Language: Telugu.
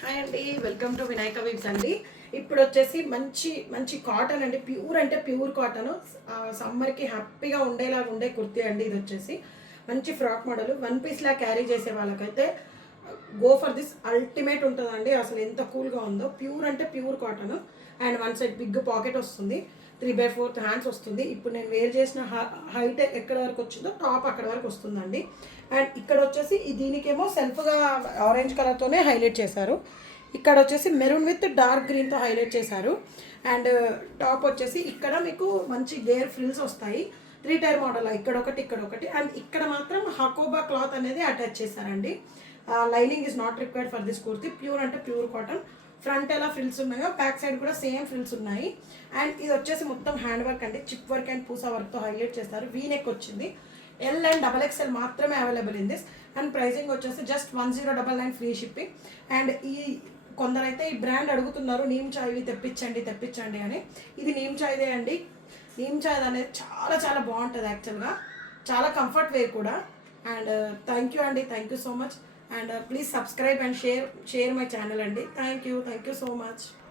హాయ్ అండి, వెల్కమ్ టు వినాయక వీవ్స్ అండి. ఇప్పుడు వచ్చేసి మంచి మంచి కాటన్ అండి, ప్యూర్ అంటే ప్యూర్ కాటన్. సమ్మర్కి హ్యాపీగా ఉండేలాగా ఉండే కుర్తీ అండి. ఇది వచ్చేసి మంచి ఫ్రాక్ మోడల్, వన్ పీస్లా క్యారీ చేసే వాళ్ళకైతే గో ఫర్ దిస్ అల్టిమేట్ ఉంటుందండి. అసలు ఎంత కూల్గా ఉందో, ప్యూర్ అంటే pure cotton. And one side big pocket వస్తుంది, 3/4 హ్యాండ్స్ వస్తుంది. ఇప్పుడు నేను వేర్ చేసిన హైట్ ఎక్కడ వరకు వచ్చిందో టాప్ అక్కడ వరకు వస్తుందండి. అండ్ ఇక్కడ వచ్చేసి దీనికేమో సెల్ఫ్గా ఆరెంజ్ కలర్తోనే హైలైట్ చేశారు. ఇక్కడ వచ్చేసి మెరూన్ విత్ డార్క్ గ్రీన్తో హైలైట్ చేశారు. అండ్ టాప్ వచ్చేసి ఇక్కడ మీకు మంచి గేర్ ఫ్రిల్స్ వస్తాయి. 3 టైర్ మోడల్, ఇక్కడ ఒకటి ఇక్కడ ఒకటి. అండ్ ఇక్కడ మాత్రం హకోబా క్లాత్ అనేది అటాచ్ చేశారండి. Lining is not required for this kurti. Pure అంటే ప్యూర్ కాటన్. ఫ్రంట్ ఎలా ఫ్రిల్స్ ఉన్నాయో బ్యాక్ సైడ్ కూడా సేమ్ ఫ్రిల్స్ ఉన్నాయి. అండ్ ఇది వచ్చేసి మొత్తం హ్యాండ్ వర్క్ అండి, చిప్ వర్క్ అండ్ పూసా వర్క్తో హైలైట్ చేస్తారు. వీ నెక్ వచ్చింది. ఎల్ అండ్ XXL మాత్రమే available in this. And pricing వచ్చేసి జస్ట్ 1099 ఫ్రీ షిప్పింగ్. అండ్ కొందరైతే ఈ బ్రాండ్ అడుగుతున్నారు, నీమ్ చాయ్వి తెప్పించండి తెప్పించండి అని. ఇది నీమ్ చాయ్దే అండి. నీమ్ చాయ్ అనేది చాలా చాలా బాగుంటుంది యాక్చువల్గా, చాలా కంఫర్ట్ వేర్ కూడా. అండ్ థ్యాంక్ యూ అండి, thank you so much. And please subscribe and share my channel అండి. Thank you so much.